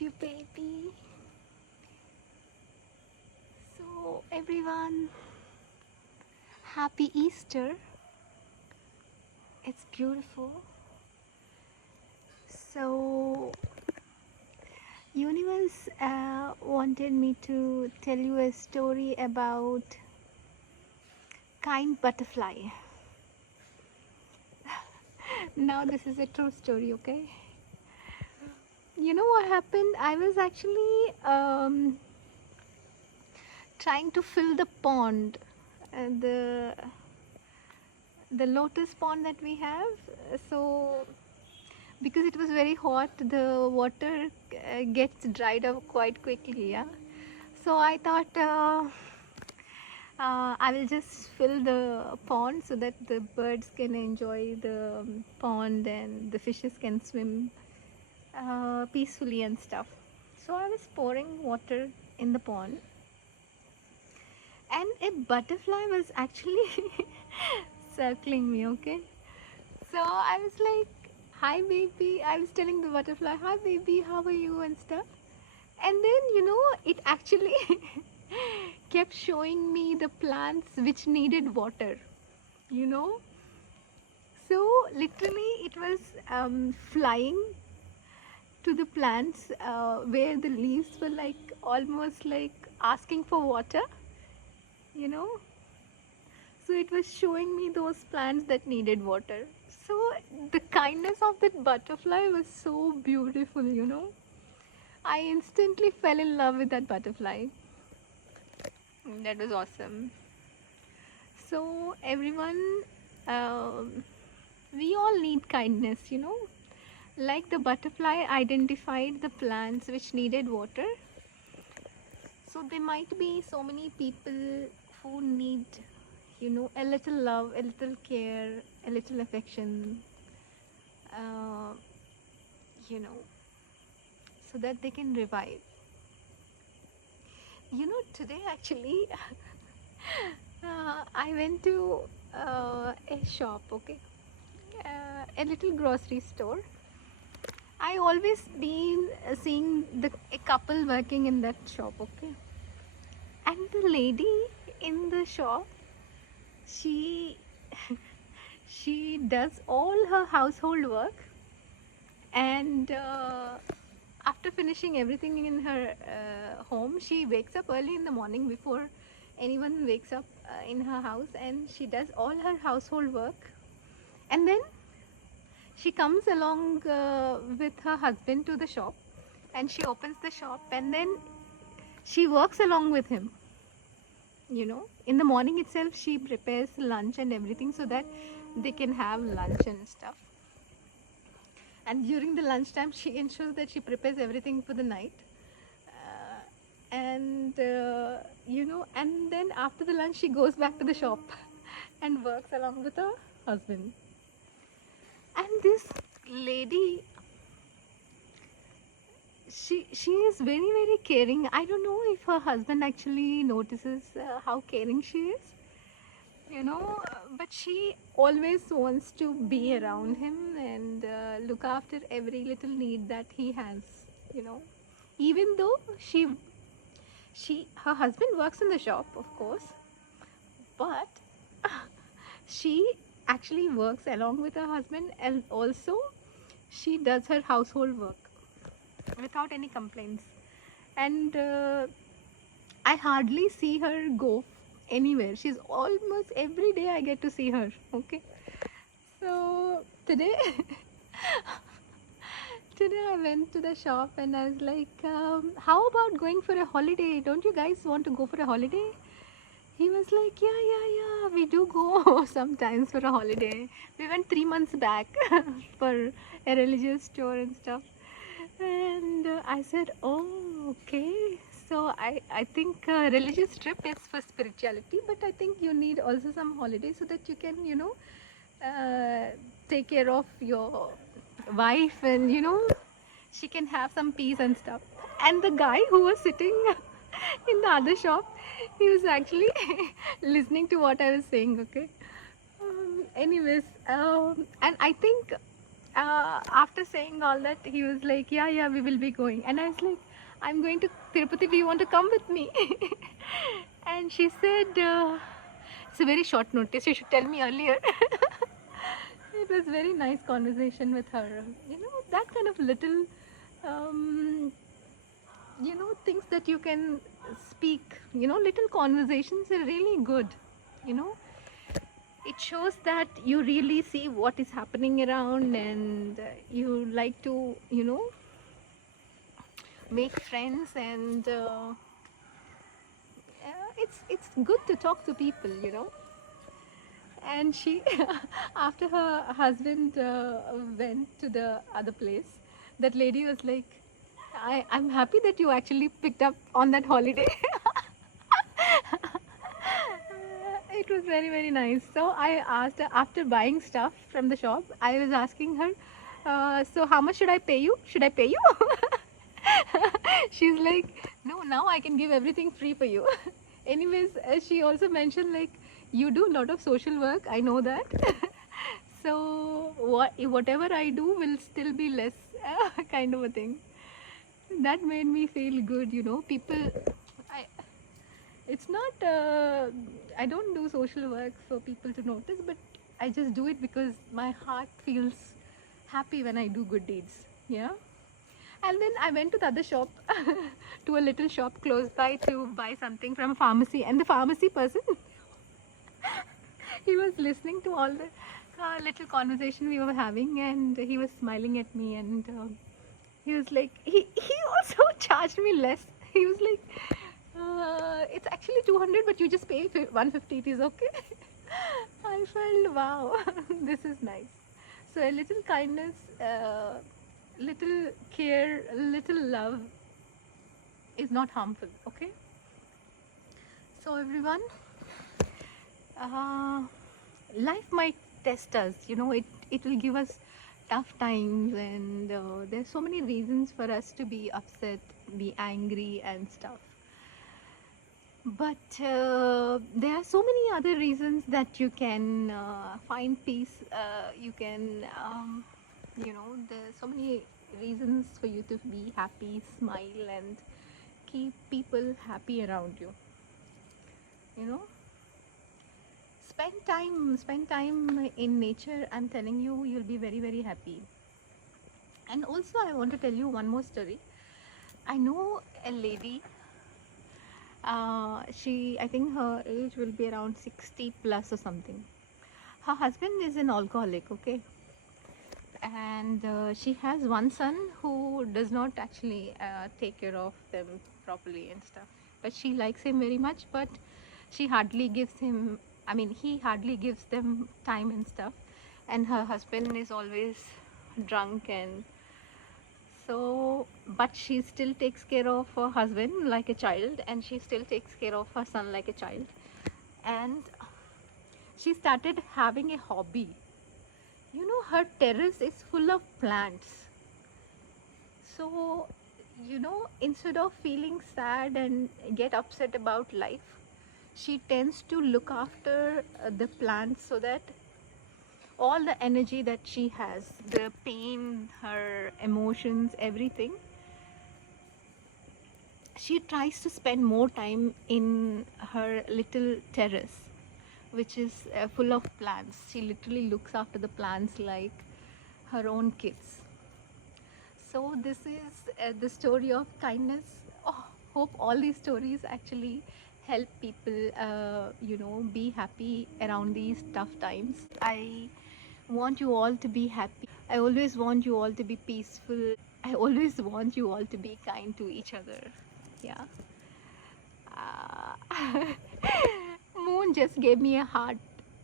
you, baby. So, everyone, happy Easter. It's beautiful. So, universe wanted me to tell you a story about kind butterfly. Now, this is a true story, okay? You know what happened? I was actually trying to fill the pond, the lotus pond that we have. So because it was very hot, the water gets dried up quite quickly. Yeah. So I thought I will just fill the pond so that the birds can enjoy the pond and the fishes can swim peacefully and stuff. So I was pouring water in the pond, and a butterfly was actually circling me. Okay. So I was like, hi baby. I was telling the butterfly, hi baby, how are you and stuff. And then, it actually kept showing me the plants which needed water, you know. So literally it was flying to the plants where the leaves were like almost like asking for water, you know. So it was showing me those plants that needed water. So the kindness of that butterfly was so beautiful, you know. I instantly fell in love with that butterfly. That was awesome. So everyone, we all need kindness, you know. Like the butterfly identified the plants which needed water. So there might be so many people who need, a little love, a little care, a little affection, uh, you know, so that they can revive. Today actually, I went to a shop, okay, a little grocery store. I always been seeing a couple working in that shop, okay, and the lady in the shop, she she does all her household work, and after finishing everything in her home, she wakes up early in the morning before anyone wakes up in her house, and she does all her household work, and then she comes along with her husband to the shop, and she opens the shop, and then she works along with him. In the morning itself she prepares lunch and everything so that they can have lunch and stuff, and during the lunchtime she ensures that she prepares everything for the night, and then after the lunch she goes back to the shop and works along with her husband. And this lady, she is very very caring. I don't know if her husband actually notices how caring she is, but she always wants to be around him and look after every little need that he has, you know even though her husband works in the shop, of course, but she actually works along with her husband, and also she does her household work without any complaints. And I hardly see her go anywhere. She's almost every day I get to see her. Okay. So today, today I went to the shop and I was like, how about going for a holiday? Don't you guys want to go for a holiday? He was like, yeah, we do go sometimes for a holiday. We went 3 months back for a religious tour and stuff. And I said, oh, okay. So I think religious trip is for spirituality, but I think you need also some holiday so that you can, take care of your wife, and, she can have some peace and stuff. And the guy who was sitting in the other shop, he was actually listening to what I was saying, okay. Anyways, and I think after saying all that, he was like, yeah, we will be going. And I was like, I'm going to Tirupati, do you want to come with me? And she said, it's a very short notice, you should tell me earlier. It was very nice conversation with her. That kind of little, things that you can speak, little conversations are really good. You know, it shows that you really see what is happening around, and you like to, make friends, and it's good to talk to people. And she, after her husband went to the other place, that lady was like, I'm happy that you actually picked up on that holiday. It was very, very nice. So I asked her, after buying stuff from the shop, I was asking her, so how much should I pay you? Should I pay you? She's like, no, now I can give everything free for you. Anyways, she also mentioned, like, you do a lot of social work, I know that. So whatever I do will still be less, kind of a thing. That made me feel good. People, it's not, I don't do social work for people to notice, but I just do it because my heart feels happy when I do good deeds. Yeah. And then I went to the other shop, to a little shop close by, to buy something from a pharmacy. And the pharmacy person, he was listening to all the little conversation we were having, and he was smiling at me, and he was like, he also charged me less. He was like, it's actually 200, but you just pay 150, it is okay. I felt, wow, this is nice. So a little kindness, little care, little love is not harmful, okay? So everyone, life might test us, it will give us tough times, and there's so many reasons for us to be upset, be angry and stuff. But there are so many other reasons that you can find peace. You can, there's so many reasons for you to be happy, smile, and keep people happy around you. Spend time in nature. I'm telling you, you'll be very, very happy. And also, I want to tell you one more story. I know a lady. I think her age will be around 60 plus or something. Her husband is an alcoholic, okay? And she has one son who does not actually take care of them properly and stuff. But she likes him very much, but she hardly gives him, he hardly gives them time and stuff. And her husband is always drunk, and so, but she still takes care of her husband like a child, and she still takes care of her son like a child. And she started having a hobby. Her terrace is full of plants. So, instead of feeling sad and get upset about life, she tends to look after the plants, so that all the energy that she has, the pain, her emotions, everything, she tries to spend more time in her little terrace, which is full of plants. She literally looks after the plants like her own kids. So this is the story of kindness. Hope all these stories actually help people, be happy around these tough times. I want you all to be happy. I always want you all to be peaceful. I always want you all to be kind to each other. Yeah. Moon just gave me a heart.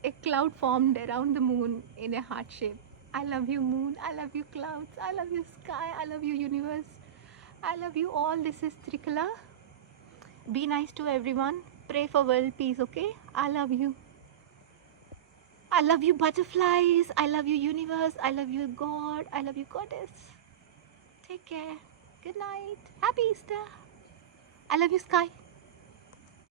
A cloud formed around the moon in a heart shape. I love you, moon. I love you, clouds. I love you, sky. I love you, universe. I love you all. This is Trikala. Be nice to everyone. Pray for world peace, okay? I love you. I love you, butterflies. I love you, universe. I love you, God. I love you, goddess. Take care. Good night. Happy Easter. I love you, sky.